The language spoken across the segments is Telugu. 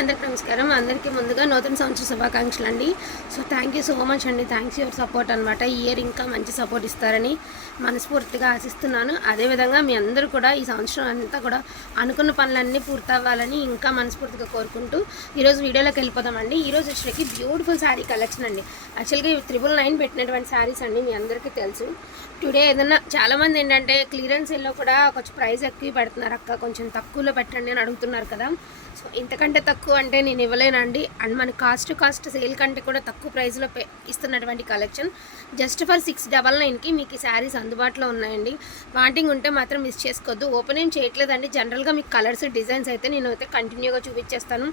అందరికి నమస్కారం. అందరికీ ముందుగా నూతన సంవత్సర శుభాకాంక్షలు అండి. So thank you so much అండి. థ్యాంక్స్ యువర్ సపోర్ట్ అనమాట ఈ ఇయర్ ఇంకా మంచి సపోర్ట్ ఇస్తారని మనస్ఫూర్తిగా ఆశిస్తున్నాను. అదేవిధంగా మీ అందరూ కూడా ఈ సంవత్సరం అంతా కూడా అనుకున్న పనులన్నీ పూర్తవ్వాలని ఇంకా మనస్ఫూర్తిగా కోరుకుంటూ ఈరోజు వీడియోలోకి వెళ్ళిపోదామండి ఈరోజు వచ్చేకి బ్యూటిఫుల్ శారీ కలెక్షన్ అండి. యాక్చువల్గా త్రిబుల్ నైన్ పెట్టినటువంటి శారీస్ అండి మీ అందరికీ తెలుసు. టుడే ఏదన్నా చాలామంది ఏంటంటే క్లియరెన్స్ ఎల్లో కూడా కొంచెం ప్రైస్ ఎక్కువ పెడుతున్నారు అక్క. కొంచెం తక్కువలో పెట్టండి అని అడుగుతున్నారు కదా. సో ఇంతకంటే తక్కువ అంటే నేను ఇవ్వలేనండి. అండ్ మన కాస్ట్ కాస్ట్ సేల్ కంటే కూడా తక్కువ ప్రైస్లో పే ఇస్తున్నటువంటి collection just for six double నైన్కి మీకు ఈ శారీస్ అందుబాటులో ఉన్నాయండి. వాంటింగ్ ఉంటే మాత్రం మిస్ చేసుకోవద్దు. ఓపెన్ ఏం చేయట్లేదండి. జనరల్గా మీకు కలర్స్ డిజైన్స్ అయితే నేను అయితే కంటిన్యూగా చూపించేస్తాను.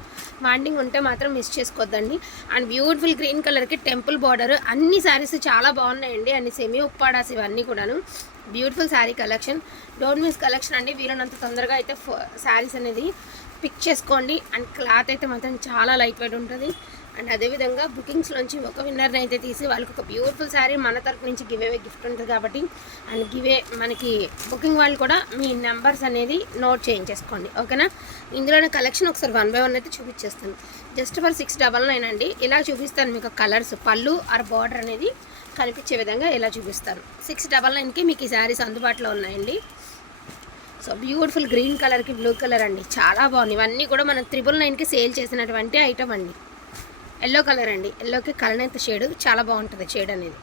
వాంటింగ్ ఉంటే మాత్రం మిస్ చేసుకోవద్దండి. అండ్ బ్యూటిఫుల్ గ్రీన్ కలర్కి టెంపుల్ బార్డర్ అన్ని శారీస్ చాలా బాగున్నాయండి. అన్ని సెమీ ఉప్పాడాస్ ఇవన్నీ కూడాను. Beautiful saree collection don't miss collection అండి. వీళ్ళనంత తొందరగా అయితే శారీస్ అనేది పిక్ చేసుకోండి. అండ్ క్లాత్ అయితే మాత్రం చాలా లైట్ వెయిట్ ఉంటుంది. అండ్ అదేవిధంగా బుకింగ్స్లోంచి ఒక విన్నర్ని అయితే తీసి వాళ్ళకి ఒక బ్యూటిఫుల్ శారీ మన తరపు నుంచి గివ్ అవే గిఫ్ట్ ఉంటుంది కాబట్టి అండ్ గివే మనకి బుకింగ్ వాళ్ళు కూడా మీ నెంబర్స్ అనేది నోట్ చేయించేసుకోండి. ఓకేనా ఇందులోనే కలెక్షన్ ఒకసారి వన్ బై వన్ అయితే చూపించేస్తాను. Just for six double nine అండి. ఇలా చూపిస్తాను మీకు కలర్స్ పళ్ళు ఆర్ బార్డర్ అనేది కనిపించే విధంగా ఇలా చూపిస్తాను. సిక్స్ డబల్ నైన్కి మీకు ఈ శారీస్ అందుబాటులో ఉన్నాయండి. సో బ్యూటిఫుల్ గ్రీన్ కలర్కి బ్లూ కలర్ అండి. చాలా బాగుంది ఇవన్నీ కూడా మనం త్రిబుల్ నైన్కి సేల్ చేసినటువంటి ఐటమ్ అండి. ఎల్లో కలర్ అండి. ఎల్లోకి కలనైతే షేడ్. చాలా బాగుంటుంది షేడ్ అనేది.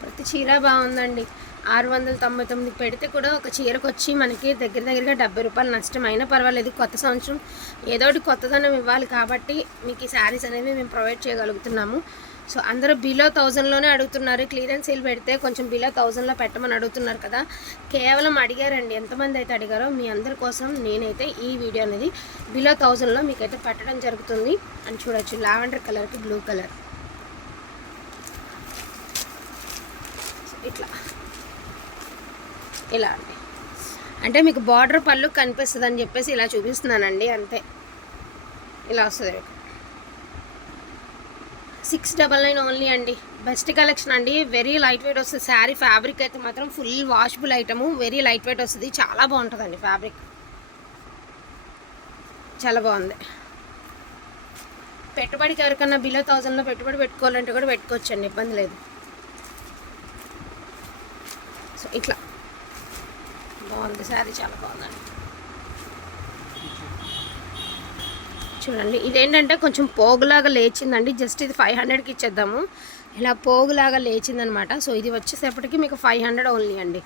ప్రతి చీర బాగుందండి. ఆరు వందల తొంభై తొమ్మిది పెడితే కూడా ఒక చీరకు వచ్చి మనకి దగ్గర దగ్గరగా డెబ్బై రూపాయలు నష్టం అయినా పర్వాలేదు. కొత్త సంవత్సరం ఏదోటి కొత్తదనం ఇవ్వాలి కాబట్టి మీకు ఈ శారీస్ అనేవి మేము ప్రొవైడ్ చేయగలుగుతున్నాము. సో అందరూ బిలో థౌజండ్లోనే అడుగుతున్నారు. క్లియరెన్స్ సేల్ పెడితే కొంచెం బిలో థౌజండ్లో పెట్టమని అడుగుతున్నారు కదా. కేవలం అడిగారండి. ఎంతమంది అయితే అడిగారో మీ అందరి కోసం నేనైతే ఈ వీడియో అనేది బిలో థౌజండ్లో మీకైతే పెట్టడం జరుగుతుంది. అని చూడొచ్చు. లావెండర్ కలర్కి బ్లూ కలర్ ఇట్లా. ఇలా అండి. అంటే మీకు బార్డర్ పళ్ళు కనిపిస్తుంది అని చెప్పేసి ఇలా చూపిస్తున్నానండి. అంతే. ఇలా వస్తుంది. సిక్స్ డబల్ నైన్ ఓన్లీ అండి. బెస్ట్ కలెక్షన్ అండి. వెరీ లైట్ వెయిట్ వస్తుంది. శారీ ఫ్యాబ్రిక్ అయితే మాత్రం full washable item. Very light weight వస్తుంది. చాలా బాగుంటుందండి ఫ్యాబ్రిక్. చాలా బాగుంది. పెట్టుబడికి ఎవరికన్నా బిలో థౌజండ్లో పెట్టుబడి పెట్టుకోవాలంటే కూడా పెట్టుకోవచ్చండి. ఇబ్బంది లేదు. సో ఇట్లా. బాగుంది. శారీ చాలా బాగుందండి. చూడండి. ఇదేంటంటే కొంచెం పోగులాగా లేచిందండి. జస్ట్ ఇది ఫైవ్ హండ్రెడ్కి ఇచ్చేద్దాము. ఇలా పోగులాగా లేచిందనమాట. సో ఇది వచ్చేసేపటికి మీకు ఫైవ్ హండ్రెడ్ ఓన్లీ అండి.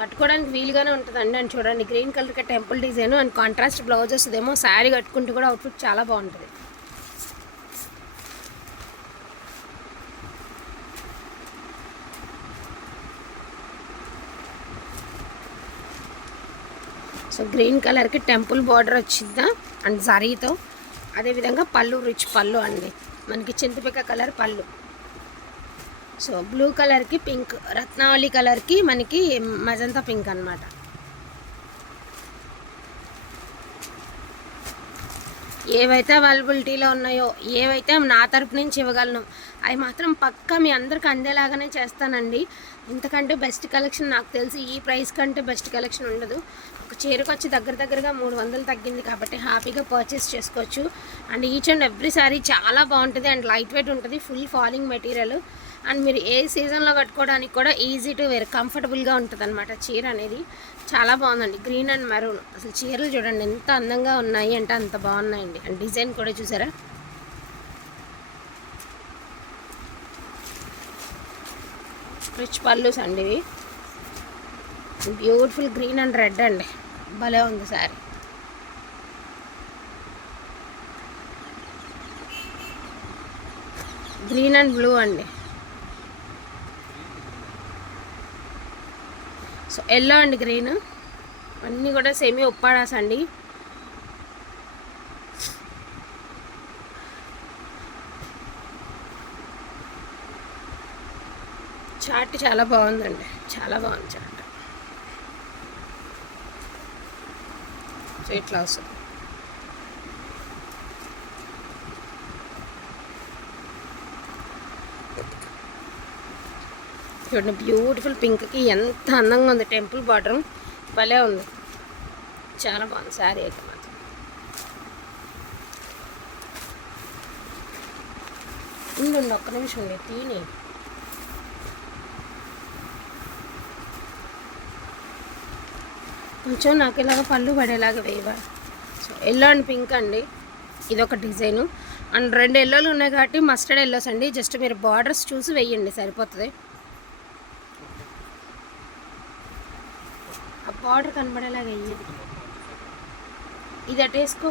కట్టుకోవడానికి వీలుగానే ఉంటుందండి. అని చూడండి గ్రీన్ కలర్కి temple design and contrast blouses వస్తుందేమో శారీ కట్టుకుంటే కూడా అవుట్ఫిట్ చాలా బాగుంటుంది. సో గ్రీన్ కలర్కి టెంపుల్ బార్డర్ వచ్చిందా అండ్ జరీతో అదేవిధంగా పళ్ళు రిచ్ పళ్ళు అండి. మనకి చింతపిక్క కలర్ పళ్ళు. సో బ్లూ కలర్కి పింక్ రత్నావళి కలర్కి మనకి మజంతా పింక్ అనమాట ఏవైతే అవైలబిలిటీలో ఉన్నాయో ఏవైతే నా తరపు నుంచి ఇవ్వగలను అవి మాత్రం పక్కా మీ అందరికి అందేలాగానే చేస్తానండి. ఇంతకంటే బెస్ట్ కలెక్షన్ నాకు తెలిసి ఈ ప్రైస్ కంటే బెస్ట్ కలెక్షన్ ఉండదు. ఒక చీరకు వచ్చి దగ్గర దగ్గరగా మూడు వందలు తగ్గింది కాబట్టి హ్యాపీగా పర్చేస్ చేసుకోవచ్చు. And each and every saree చాలా బాగుంటుంది అండ్ లైట్ వెయిట్ ఉంటుంది ఫుల్ ఫాలింగ్ మెటీరియల్ అండ్ మీరు ఏ సీజన్లో కట్టుకోవడానికి కూడా ఈజీ టు వేర్ కంఫర్టబుల్గా ఉంటుంది అనమాట చీర అనేది. చాలా బాగుందండి. Green and maroon. అసలు చీరలు చూడండి ఎంత అందంగా ఉన్నాయి అంటే అంత బాగున్నాయండి. అండ్ డిజైన్ కూడా చూసారా? రిచ్ పళ్ళుస్ అండి ఇవి. బ్యూటిఫుల్ గ్రీన్ అండ్ రెడ్ అండి. భలే ఉంది సారీ. గ్రీన్ అండ్ బ్లూ అండి. ఎల్లో అండ్ గ్రీన్ అన్నీ కూడా సెమీ ఉప్పాడాస్ అండి. చాట్ చాలా బాగుందండి. చాలా బాగుంది చాట్. సో ఇట్లా వస్తుంది. చూడండి బ్యూటిఫుల్ పింక్కి ఎంత అందంగా ఉంది. టెంపుల్ బార్డర్ భలే ఉంది. చాలా బాగుంది. శారీ అయితే మాత్రం. ఉండండి ఒక్క నిమిషం ఉండి తీని. కొంచెం నాకు ఇలాగ పళ్ళు పడేలాగా వేయవా? సో ఎల్లో అండ్ పింక్ అండి. ఇది ఒక డిజైను. అండ్ రెండు ఎల్లోలు ఉన్నాయి కాబట్టి మస్టర్డ్ ఎల్లోస్ అండి. జస్ట్ మీరు బార్డర్స్ చూసి వేయండి సరిపోతుంది. బార్డర్ కనబడేలాగా వేయండి ఇది అటేసుకో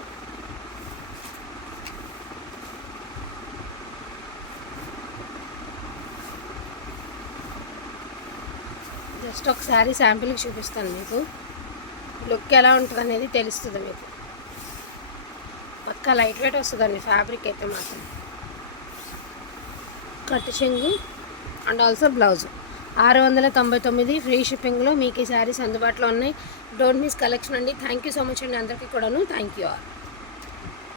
జస్ట్ ఒకసారి శాంపిల్కి చూపిస్తాను మీకు. లుక్ ఎలా ఉంటుంది అనేది తెలుస్తుంది మీకు. పక్కా లైట్ వెయిట్ వస్తుందండి ఫ్యాబ్రిక్ అయితే మాత్రం. కట్ చెంగు అండ్ ఆల్సో బ్లౌజ్. ఆరు వందల తొంభై తొమ్మిది ఫ్రీ షిప్పింగ్లో మీకు ఈ శారీస్ అందుబాటులో ఉన్నాయి. డోంట్ మిస్ కలెక్షన్ అండి. థ్యాంక్ యూ సో మచ్ అండి అందరికీ కూడాను. Thank you all.